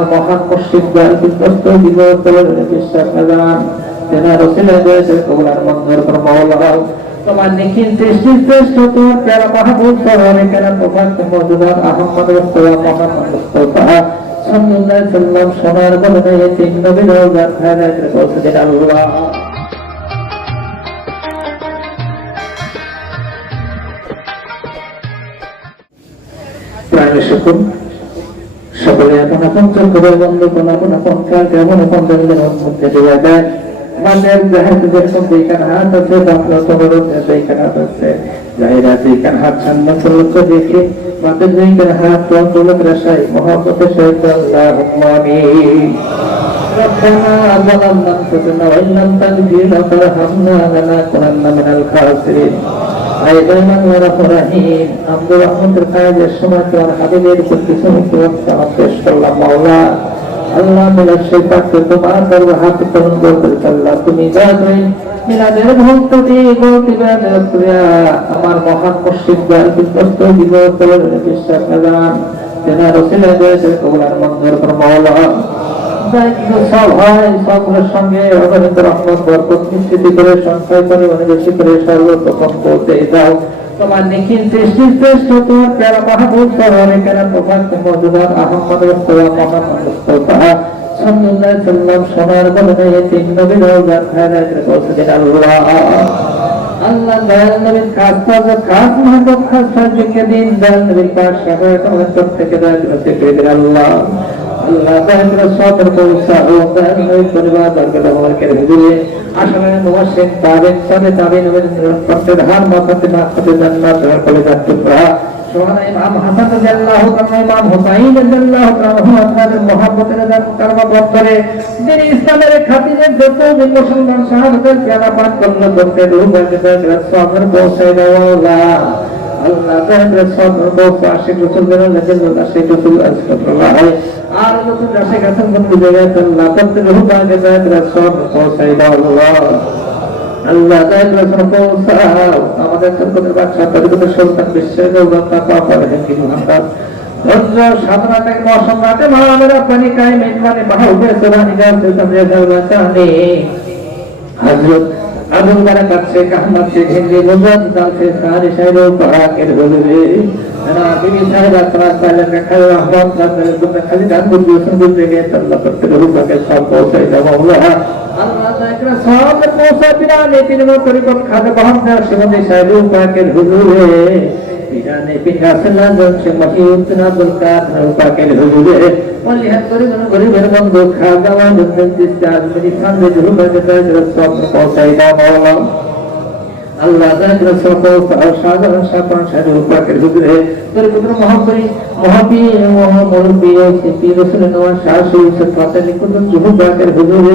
আমার মহান দয়াল বিধ্বস্ত বিগতলের বিশ্বাস নাজান তেনা রসিলে দেশে কবুলার মন্দির পর তোমার নিখিল সৃষ্টি শ্রেষ্ঠ তোমার প্যারা মাহবুব সহরে কেন তোমার মজুদার আহমদ রস্তোয়া মোহাম্মদ রস্তোয়া সাল্লাল্লাহু সাল্লাম সোনার বদনে তিন নবী রওজার খায়রাত সকলে এখন আপন চক্রে বন্ধ কোন আপন আপন কাজ এমন আপন জন্মের মধ্যে দেওয়া যায় মাঝের জাহাজ যেরকম যেখানে হাত আছে বাপরা তোমার যেখানে হাত আছে জাহিরা যেখানে হাত সামনে চলক দেখে মাঝের যেখানে হাত তোর চলক রাশাই মহাপতে সহিত আল্লাহ আমিন ربنا ظلمنا انفسنا وان لم تغفر لنا وترحمنا لنكونن من الخاسرين ওয়া রাহিম আব্দুর রহমানের কাজের সময় তোমার হাবিবের উপর কিছু পেশ করলাম মাওলা আল্লাহ মিলাদ শৈতানকে তোমার দরবার হাত পূরণ করতে আল্লাহ তুমি যা করি মিলাদের ভক্ত দিয়ে গতি আমার মহান মাওলা যাই কিছু সব হয় সবগুলোর সঙ্গে অগণিত রহমত, বরকত নিশ্চিত করে সংখ্যায় করে মানে করে সর্বপ্রথম পৌঁছে দাও তোমার নিখিল সৃষ্টি শ্রেষ্ঠ তোমার প্যারা মাহবুব সহরে কেন তোমার মজুদার আহমদ রস্তোয়া মোহাম্মদ রস্তোয়া সাল্লাল্লাহু সাল্লাম সোনার বদনে তিন নবী রওজার খায়রাত পৌঁছে আল্লাহ। আল্লাহ দয়াল নবীর কাজ খাস মহব্বত খাস দিন দয়াল নবীর পাক সহায়তা অন্তর থেকে দয়াল হতে করে আল্লাহ। আল্লাহ দয়াল সতর পৌঁছা ও পরিবার তাআলা তাআলা দান কর্ম বর্তরে যিনি ইসলামের খাতিরে যত মুসলমান শাহাদাতের তাআলা সদর পৌঁছা আশিক রাসূলের নজর আশিক রাসূল আল্লাহ আর নতুন আশিক হাসান বন্ধু জায়গায় আল্লাহ করতে হয়ে দেওয়া সদর পৌঁছায় দেওয়া আল্লাহ তাআলা হযরত আবুল বারাকাত শেখ আহমদ শেখ হিন্দি মুজাদ দাল শেখ সারি সাহেব পাকের বলবে না বিবি সাহেব আপনার পাইলেন খালি রহমত রাতের জন্য খালি গান বুঝে শুনতে থেকে আল্লাহ করতে রূপকে সব পৌঁছাই দাও আল্লাহ আল্লাহ তাআলা সব পৌঁছা বিরানে তিন তরিকত খাদে বহন শিবনী সাহেব পাকের হুজুরে। বিরানে পিঙ্গাসলা জনসে মহিউদ্দিন আব্দুল কাদের পাকের হুজুরে? মলিহাত করে জন গরিবের বন্ধু, খাওয়া জন্য দিস্তে আজমিরি ফান্দে জুহু বাজে তাদের সব পৌঁছাই দাও, মাওলা। আল্লাহ তাআলা সব সাধারণ সাপান সাহেব পাকের হুজুরে তরিকত মহাপরি মহাবি মহামুরব্বি সিপি রসুল নওয়াজ, শাহ সুইসের ফাতে নিকুত জুহু পাকের হুজুরে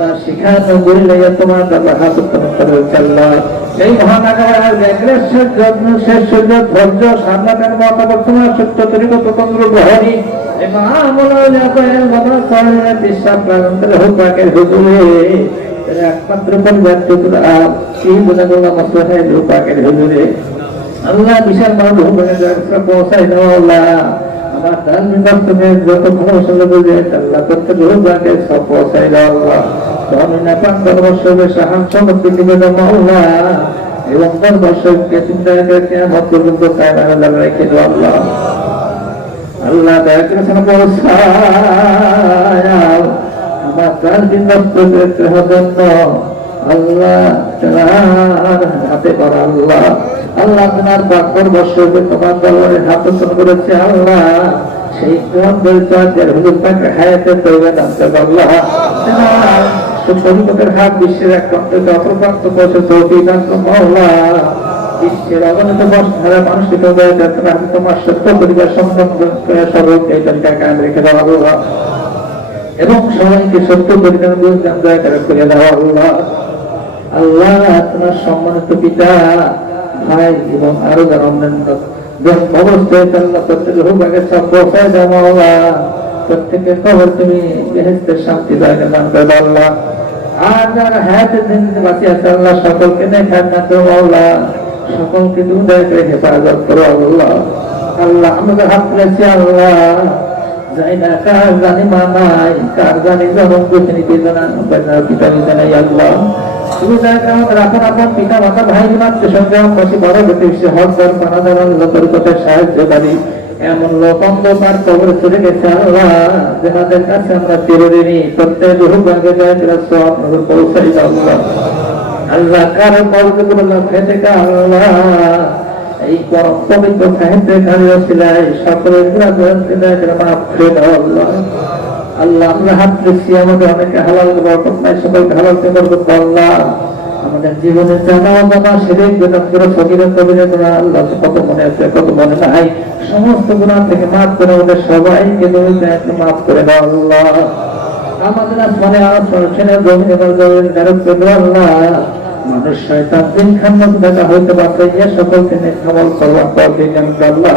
পৌঁছাও শিখানো বললে তোমার হাত উত্তম চাল্লা এই মহানগরের ব্যাগ্রেশ্বর যত্ন শেষ সূর্য, ধৈর্য সামলাতের মতামত তোমার সত্য তরিক তন্ত্র গ্রহণী। একমাত্র আল্লাহ বিশাল মানুষ পৌঁছাই দেওয়া দান বিবর্তনের যত ক্ষমতা বুঝে আল্লাহ করতে সব পৌঁছাই আল্লাহ। মাওলা এবং দরবর্ষকে চিন্তা করে আমার পর্যন্ত কায়না লাগা রেখে আল্লাহ। আল্লাহ দয়া আমার বিবর্তনের জন্য আল্লাহ হাতে করা আল্লাহ। আল্লাহ তোমার বাক্যর বর্ষকে তোমার দরবারে হাত করেছে, আল্লাহ, সেই হুজুর তাকে হায়াতে তৈরি তোমার হাত বিশ্বের এক প্রান্তে এবং সবাইকে সত্য করে করে দাও, আল্লাহ। আল্লাহ, আপনার সম্মানিত পিতা ভাই এবং আরও যারা অন্যান্য অবস্থায় আল্লাহ প্রত্যেকের হোক আগে সব বসায় দাও আল্লাহ। প্রত্যেকের খবর তুমি বেহেস্তের শান্তি জায়গা দান করে দাও আল্লাহ। আর যারা হায়াতের দিন বাঁচি আছে আল্লাহ, সকলকে দেখার না আল্লাহ। সকলকে তুমি দয়া করে করো আল্লাহ। আল্লাহ, আমাদের হাত আল্লাহ। যাই না কার জানি মা নাই, কার জানি জনম বেদনা পিতা আল্লাহ। তুমি যাকে আমাদের আপন আপন পিতা মাতা ভাই আত্মীয় সঙ্গে বসে বড় ব্যক্তি সে হক দর পানা দেওয়ার লোকের কথা সাহায্যকারী এমন লোক অন্ধকার কবরে চলে গেছে, আল্লাহ যাদের কাছে আমরা চিরদিনই প্রত্যেক বহু ভাগে যায় তারা সব পৌঁছাই আল্লাহ আল্লাহ, কারও কর্মগুলো খেতে আল্লাহ, এই পরম পবিত্র সাহিত্যে খালি ছিলাই সকলের মাফ করে দাও আল্লাহ। আল্লাহ আমরা হাত দিচ্ছি আমাদের অনেকে হালাল বরকত নাই সকলকে হালাল বরকত আল্লাহ। আমাদের জীবনে জানা অজানা সেরে বেদাত করে ফকিরে কবিরে গুণা আল্লাহ কত মনে আছে, কত মনে নাই। সমস্ত গুণা থেকে মাফ করে আমাদের সবাইকে তুমি মাফ করে দাও আল্লাহ। আমাদের আসমানে আসমান ছেলে জমিনে জমিনে নারক করে আল্লাহ মানুষ শয়তান দিন খান মতো দেখা হইতে পারবে সকলকে নেখামল করবার পর দিন আল্লাহ।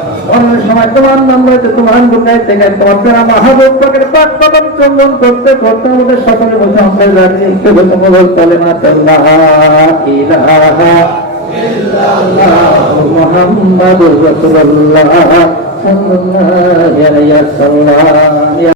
অন্য সময় তোমার নাম রয়েছে, তোমার লুকাই থেকে তোমার প্রেরণা মাহবুব পাক কদম চন্দন করতে করতে আমাদের সকলে বসে আমরা জানি তলে না তাল্লাহ আলাইহি ওয়াসাল্লাম।